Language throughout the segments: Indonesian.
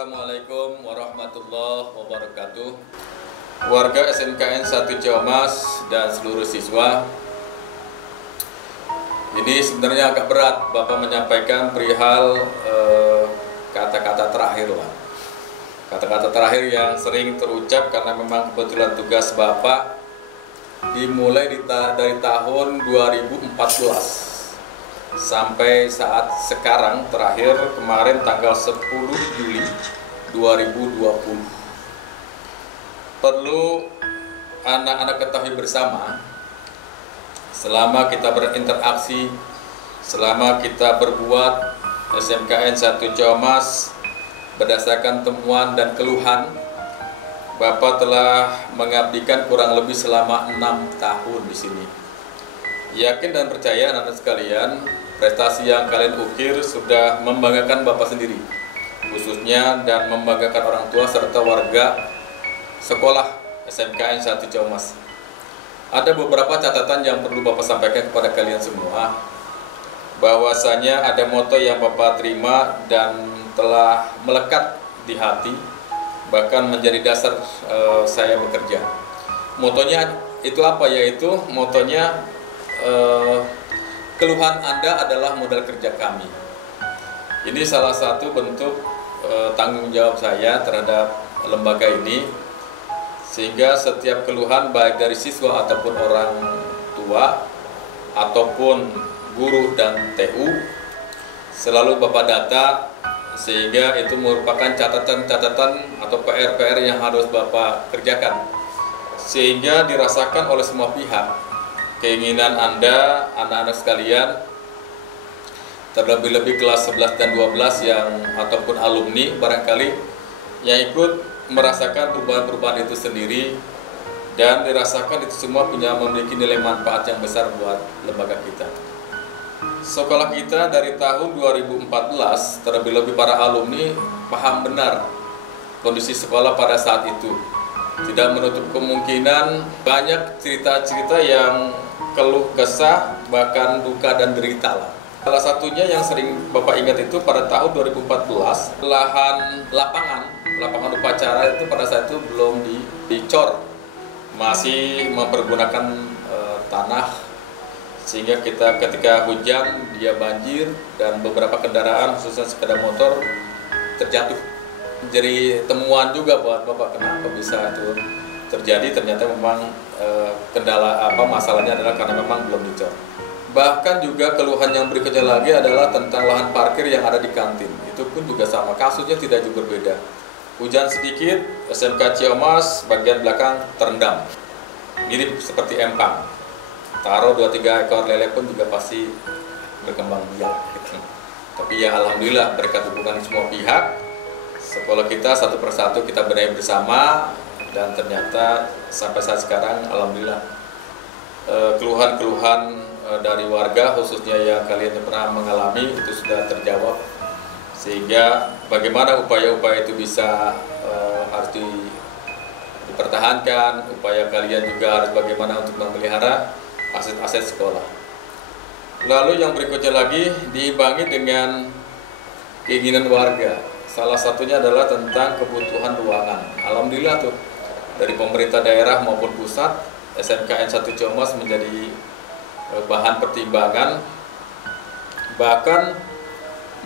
Assalamualaikum warahmatullahi wabarakatuh. Warga SMKN 1 Ciamas dan seluruh siswa, ini sebenarnya agak berat Bapak menyampaikan perihal kata-kata terakhir lah. Kata-kata terakhir yang sering terucap karena memang kebetulan tugas Bapak dimulai dari tahun 2014 sampai saat sekarang, terakhir kemarin tanggal 10 Juli 2020. Perlu anak-anak ketahui bersama, selama kita berinteraksi, selama kita berbuat SMKN 1 Ciamas berdasarkan temuan dan keluhan, Bapak telah mengabdikan kurang lebih selama 6 tahun di sini. Yakin dan percaya anak-anak sekalian, prestasi yang kalian ukir sudah membanggakan Bapak sendiri, khususnya, dan membanggakan orang tua serta warga sekolah SMKN 1 Ciamas. Ada beberapa catatan yang perlu Bapak sampaikan kepada kalian semua, bahwasanya ada moto yang Bapak terima dan telah melekat di hati, bahkan menjadi dasar saya bekerja. Motonya itu apa? Yaitu motonya, keluhan Anda adalah modal kerja kami. Ini salah satu bentuk tanggung jawab saya terhadap lembaga ini, sehingga setiap keluhan baik dari siswa ataupun orang tua ataupun guru dan TU selalu Bapak data, sehingga itu merupakan catatan-catatan atau PR-PR yang harus Bapak kerjakan, sehingga dirasakan oleh semua pihak. Keinginan Anda, anak-anak sekalian, terlebih-lebih kelas 11 dan 12 yang ataupun alumni barangkali yang ikut merasakan perubahan-perubahan itu sendiri, dan dirasakan itu semua memiliki nilai manfaat yang besar buat lembaga kita. Sekolah kita dari tahun 2014, terlebih-lebih para alumni paham benar kondisi sekolah pada saat itu. Tidak menutup kemungkinan banyak cerita-cerita yang keluh kesah, bahkan duka dan derita lah. Salah satunya yang sering Bapak ingat itu pada tahun 2014, lapangan upacara itu pada saat itu belum dicor, masih mempergunakan tanah, sehingga kita ketika hujan dia banjir dan beberapa kendaraan khususnya sepeda motor terjatuh. Jadi temuan juga buat Bapak, kenapa bisa itu terjadi. Ternyata memang masalahnya adalah karena memang belum dicor. Bahkan juga keluhan yang berikutnya lagi adalah tentang lahan parkir yang ada di kantin. Itu pun juga sama, kasusnya tidak jauh berbeda. Hujan sedikit, SMK Ciamas bagian belakang terendam, mirip seperti empang. Taruh 2-3 ekor lele pun juga pasti berkembang biak gitu. Tapi ya alhamdulillah berkat dukungan semua pihak, sekolah kita satu persatu kita benahi bersama, dan ternyata sampai saat sekarang alhamdulillah keluhan-keluhan dari warga khususnya yang kalian pernah mengalami itu sudah terjawab, sehingga bagaimana upaya-upaya itu bisa harus dipertahankan, upaya kalian juga harus bagaimana untuk memelihara aset-aset sekolah. Lalu yang berikutnya lagi diimbangi dengan keinginan warga. Salah satunya adalah tentang kebutuhan ruangan. Alhamdulillah tuh, dari pemerintah daerah maupun pusat, SMKN 1 Ciamas menjadi bahan pertimbangan, bahkan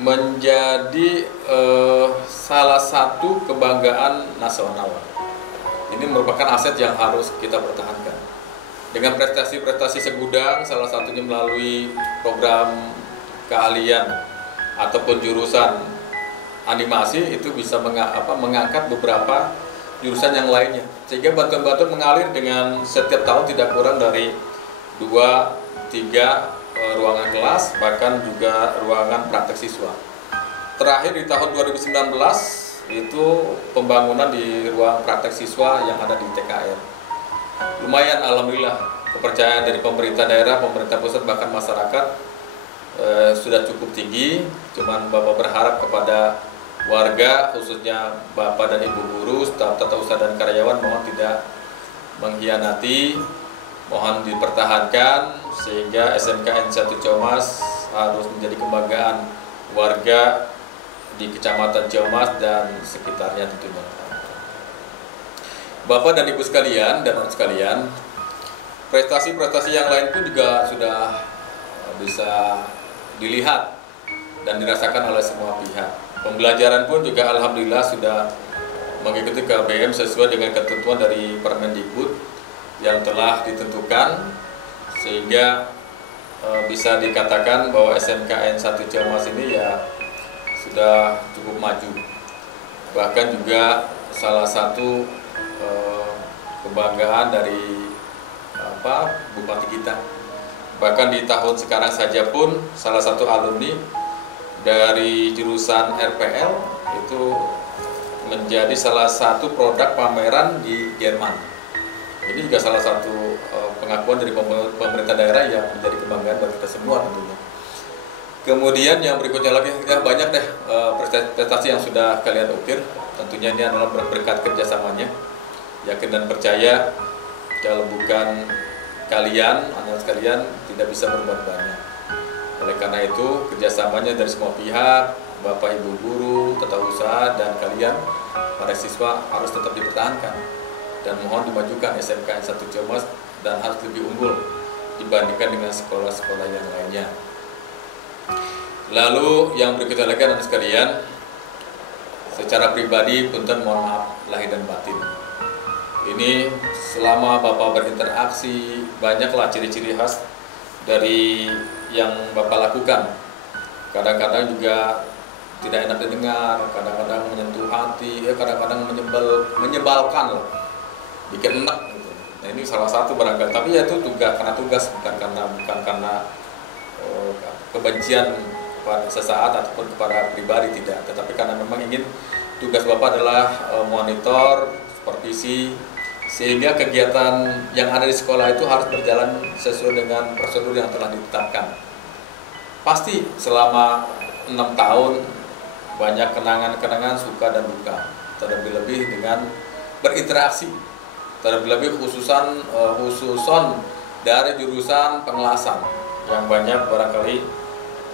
menjadi salah satu kebanggaan nasional. Ini merupakan aset yang harus kita pertahankan. Dengan prestasi-prestasi segudang, salah satunya melalui program keahlian ataupun jurusan animasi, itu bisa mengangkat beberapa jurusan yang lainnya, sehingga bantuan-bantuan mengalir dengan setiap tahun tidak kurang dari 2-3 ruangan kelas, bahkan juga ruangan praktek siswa. Terakhir di tahun 2019 itu pembangunan di ruang praktek siswa yang ada di TKR. Lumayan alhamdulillah, kepercayaan dari pemerintah daerah, pemerintah pusat, bahkan masyarakat sudah cukup tinggi. Cuman Bapak berharap kepada warga, khususnya Bapak dan Ibu guru, staf tata usaha dan karyawan, mohon tidak mengkhianati, mohon dipertahankan, sehingga SMKN 1 Ciamas harus menjadi kebanggaan warga di Kecamatan Ciamas dan sekitarnya tentunya. Bapak dan Ibu sekalian dan anak sekalian, prestasi-prestasi yang lain pun juga sudah bisa dilihat dan dirasakan oleh semua pihak. Pembelajaran pun juga alhamdulillah sudah mengikuti KBM sesuai dengan ketentuan dari Permendikbud yang telah ditentukan, sehingga bisa dikatakan bahwa SMKN 1 Ciamas ini ya sudah cukup maju. Bahkan juga salah satu kebanggaan dari Bupati kita. Bahkan di tahun sekarang saja pun salah satu alumni dari jurusan RPL itu menjadi salah satu produk pameran di Jerman. Ini juga salah satu pengakuan dari pemerintah daerah yang menjadi kebanggaan bagi kita semua tentunya. Kemudian yang berikutnya lagi, ya banyak deh prestasi yang sudah kalian ukir. Tentunya ini adalah berkat kerjasamanya. Yakin dan percaya kalau bukan kalian, anak sekalian, tidak bisa berbuat banyak. Oleh karena itu, kerjasamanya dari semua pihak, Bapak Ibu guru, tata usaha, dan kalian, para siswa harus tetap dipertahankan. Dan mohon dimajukan SMKN 1 Ciamas dan harus lebih unggul dibandingkan dengan sekolah-sekolah yang lainnya. Lalu yang berikutnya lagi anak sekalian, secara pribadi punten mohon maaf lahir dan batin. Ini selama Bapak berinteraksi, banyaklah ciri-ciri khas dari yang Bapak lakukan. Kadang-kadang juga tidak enak didengar, kadang-kadang menyentuh hati, kadang-kadang menyebalkan loh. Bikin enak gitu. Nah ini salah satu barangkali, tapi ya itu karena tugas, bukan karena kebencian kepada sesaat ataupun kepada pribadi, tidak, tetapi karena memang ingin tugas Bapak adalah monitor, supervisi, sehingga kegiatan yang ada di sekolah itu harus berjalan sesuai dengan prosedur yang telah ditetapkan. Pasti selama 6 tahun banyak kenangan-kenangan suka dan duka, terlebih-lebih dengan berinteraksi, terlebih-lebih khususon dari jurusan pengelasan yang banyak barangkali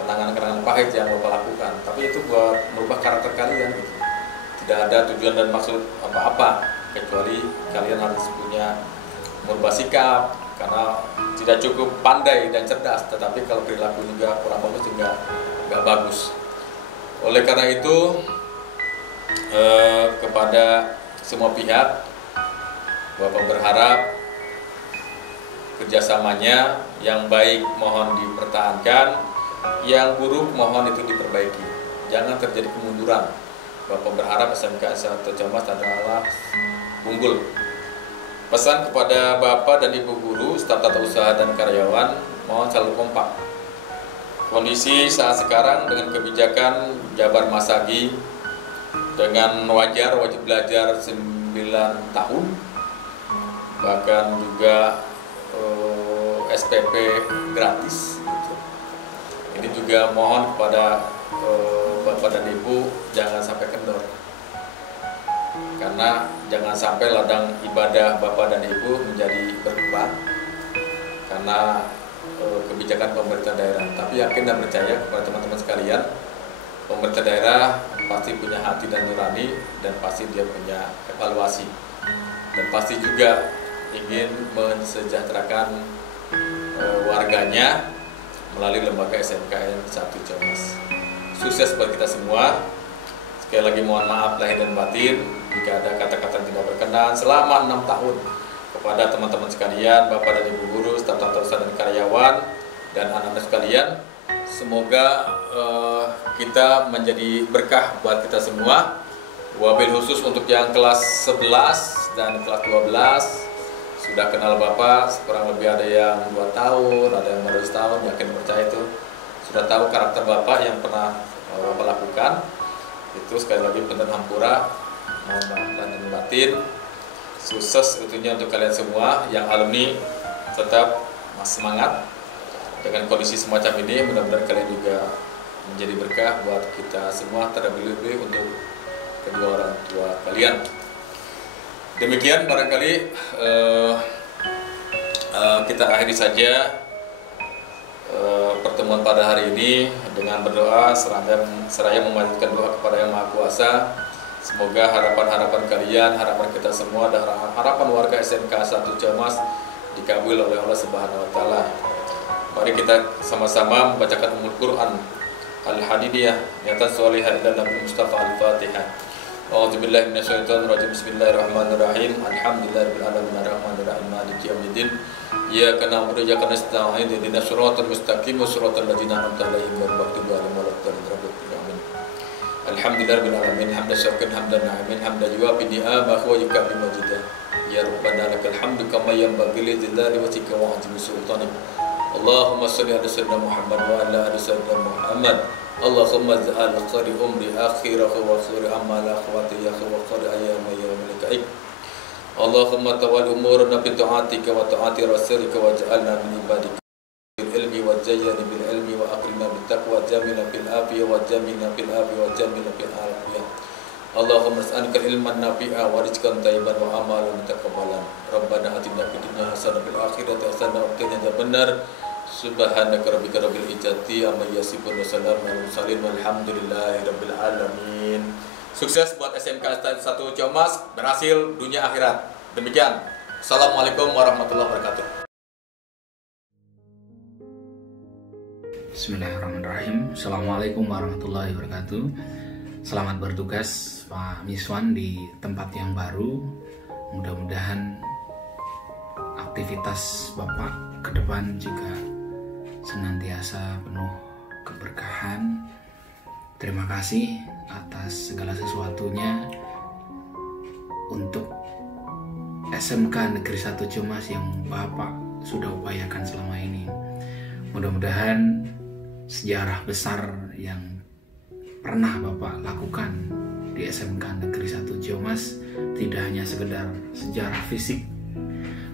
kenangan-kenangan pahit yang Bapak lakukan, tapi itu buat merubah karakter kalian gitu. Tidak ada tujuan dan maksud apa-apa kecuali kalian harus punya merubah sikap, karena tidak cukup pandai dan cerdas, tetapi kalau perilaku juga kurang bagus juga nggak bagus. Oleh karena itu kepada semua pihak, Bapak berharap kerjasamanya yang baik mohon dipertahankan, yang buruk mohon itu diperbaiki. Jangan terjadi kemunduran. Bapak berharap SMKN 1 Ciamas adalah unggul. Pesan kepada Bapak dan Ibu guru, staf tata usaha dan karyawan, mohon selalu kompak. Kondisi saat sekarang dengan kebijakan Jabar Masagi, dengan wajib belajar 9 tahun, bahkan juga SPP gratis gitu. Ini juga mohon kepada Bapak dan Ibu jangan sampai kendor, karena jangan sampai ladang ibadah Bapak dan Ibu menjadi berkurang karena kebijakan pemerintah daerah. Tapi yakin dan percaya kepada teman-teman sekalian, pemerintah daerah pasti punya hati dan nurani, dan pasti dia punya evaluasi, dan pasti juga ingin mensejahterakan warganya melalui lembaga SMKN 1 Ciamas. Sukses buat kita semua. Sekali lagi mohon maaf lahir dan batin jika ada kata-kata yang tidak berkenan selama 6 tahun kepada teman-teman sekalian, Bapak dan Ibu guru, staf tata usaha dan karyawan, dan anak-anak sekalian. Semoga kita menjadi berkah buat kita semua. Wabil khusus untuk yang kelas 11 dan kelas 12 sudah kenal Bapak, kurang lebih ada yang 2 tahun, ada yang baru setahun, yakin percaya itu sudah tahu karakter Bapak yang pernah Bapak lakukan. Itu sekali lagi punten hampura, mohon maaf dan batin. Sukses tentunya untuk kalian semua yang alumni, tetap semangat dengan kondisi semacam ini. Mudah-mudahan kalian juga menjadi berkah buat kita semua, terlebih-lebih untuk kedua orang tua kalian. Demikian barangkali kita akhiri saja pertemuan pada hari ini dengan berdoa seraya memanjatkan doa kepada Yang Maha Kuasa. Semoga harapan-harapan kalian, harapan kita semua, dan harapan warga SMK 1 Ciamas dikabul oleh Allah Subhanahu wa Ta'ala. Mari kita sama-sama membacakan Ummul Quran Al-Hadidiyah, Niatan Sholihah ila Nabi Mustafa Al-Fatihah. A'udzubillahi minasyaitonir rajim. Bismillahirrahmanirrahim. Alhamdulillahirabbil alamin arrahmanir rahim maliki yaumiddin. Iyyaka na'budu wa iyyaka nasta'in. Ihdinas siratal mustaqim siratal ladzina an'amta 'alaihim ghairil maghdubi 'alaihim waladdallin. Alhamdulillahirabbil alamin hamdan syakran hamdan na'imin hamdan yuwafi ni'amahu wa yukafi majidah. Ya Rabbana lakal hamdu kama yanbaghi li jalali wajhika wa 'azimi sultanik. Allahumma shalli ala sayyidina Muhammad wa ala ali sayyidina Muhammad. Allahumma ja'al khairu umri akhirahu wa khairu amali akhwatihi wa khairu ayyami yawmil qiyamah. Allahumma tawal umurana bi ta'atika wa ta'ati rasulika wa ja'alna min ibadika bil ilmi wa jayyana bil ilmi wa akrimna bit taqwa jamina bil afiyah wa jamina bil afiyah wa jamina bil afiyah. Allahumma as'aluka ilman nafi'a wa rizqan thayyiban wa amalan mutaqabbalan. Rabbana atina fid dunya hasanah fil akhirati hasanah wa qina adzabannar. Subhanaka rabbika rabbil izzati amma yasifun wa salamun alal mursalin walhamdulillahi rabbil alamin. Sukses buat SMK 1 Ciamas, berhasil dunia akhirat. Demikian. Assalamualaikum warahmatullahi wabarakatuh. Bismillahirrahmanirrahim. Assalamualaikum warahmatullahi wabarakatuh. Selamat bertugas Pak Miswan di tempat yang baru. Mudah-mudahan aktivitas Bapak ke depan juga senantiasa penuh keberkahan. Terima kasih atas segala sesuatunya untuk SMK Negeri 1 Ciamas yang Bapak sudah upayakan selama ini. Mudah-mudahan sejarah besar yang pernah Bapak lakukan di SMK Negeri 1 Ciamas tidak hanya sekedar sejarah fisik,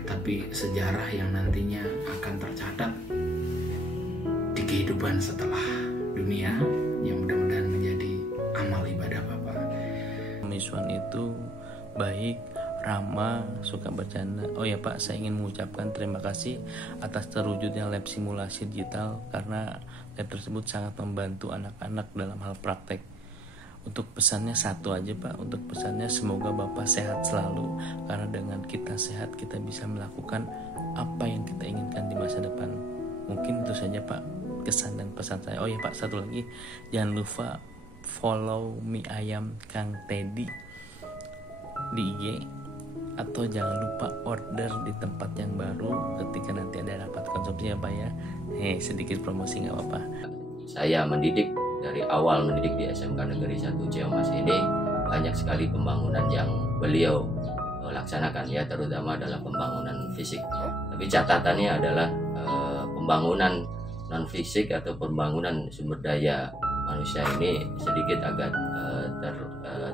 tapi sejarah yang nantinya akan tercatat di kehidupan setelah dunia, yang mudah-mudahan menjadi amal ibadah Bapak. Miswan itu baik, ramah, suka bercanda. Oh ya Pak, saya ingin mengucapkan terima kasih atas terwujudnya lab simulasi digital, karena lab tersebut sangat membantu anak-anak dalam hal praktek. Untuk pesannya satu aja Pak, untuk pesannya semoga Bapak sehat selalu, karena dengan kita sehat kita bisa melakukan apa yang kita inginkan di masa depan. Mungkin itu saja Pak kesan dan pesan saya. Oh ya Pak, satu lagi, jangan lupa follow mie ayam Kang Teddy di IG, atau jangan lupa order di tempat yang baru ketika nanti ada rapat konsumsi ya Pak ya. Sedikit promosi nggak apa-apa. Saya mendidik dari awal, mendidik di SMK Negeri 1 Ciamas ini banyak sekali pembangunan yang beliau laksanakan ya, terutama adalah pembangunan fisik. Tapi catatannya adalah pembangunan non fisik atau pembangunan sumber daya manusia ini sedikit agak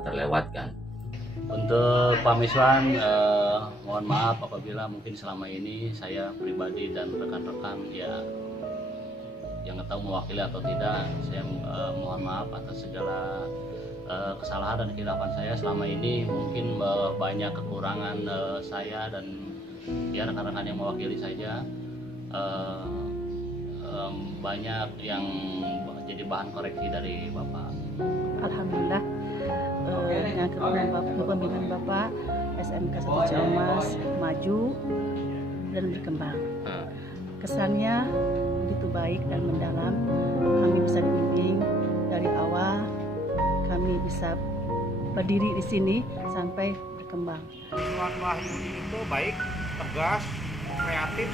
terlewatkan. Untuk Pak Miswan, mohon maaf apabila mungkin selama ini saya pribadi dan rekan-rekan ya yang nggak tahu mewakili atau tidak, saya mohon maaf atas segala kesalahan dan kehilapan saya selama ini. Mungkin banyak kekurangan saya dan ya rekan-rekan yang mewakili saja, banyak yang jadi bahan koreksi dari Bapak. Alhamdulillah, dengan kepemimpinan Bapak, SMK 1 Ciamas maju dan berkembang. Kesannya begitu baik dan mendalam. Kami bisa dibimbing dari awal, kami bisa berdiri di sini sampai berkembang. Tuan Wahyudi itu baik, tegas, kreatif,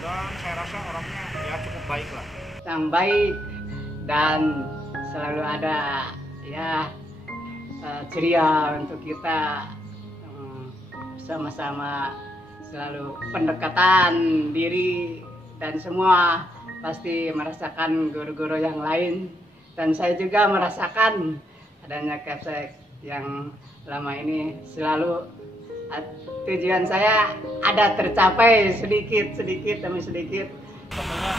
dan saya rasa orangnya ya cukup baik lah. Yang baik dan selalu ada ya ceria untuk kita bersama-sama, selalu pendekatan diri, dan semua pasti merasakan guru-guru yang lain, dan saya juga merasakan adanya Kepsek yang lama ini selalu tujuan saya ada tercapai sedikit demi sedikit. Pokoknya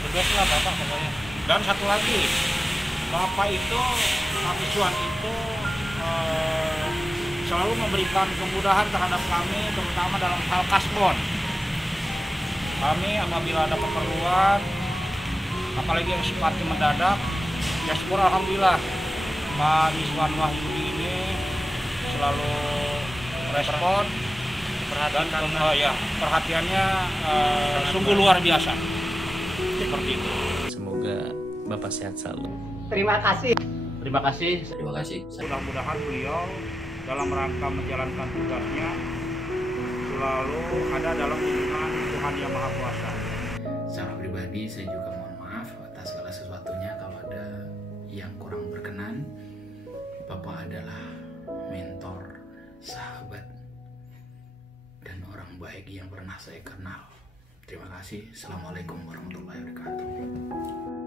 tegas lah Bapak pokoknya. Dan satu lagi, Bapak itu, Pak Miswan itu selalu memberikan kemudahan terhadap kami, terutama dalam hal kasbon. Kami apabila ada keperluan, apalagi yang sifatnya mendadak, ya syukur alhamdulillah Pak Miswan Wahyudi ini selalu respon dan perhatiannya sungguh luar biasa. Seperti itu. Semoga Bapak sehat selalu. Terima kasih. Terima kasih. Terima kasih. Mudah-mudahan beliau dalam rangka menjalankan tugasnya selalu ada dalam lindungan Tuhan Yang Maha Kuasa. Secara pribadi saya juga mohon maaf atas segala sesuatunya kalau ada yang kurang berkenan. Bapak adalah mentor, sahabat, dan orang baik yang pernah saya kenal. Terima kasih. Assalamualaikum warahmatullahi wabarakatuh.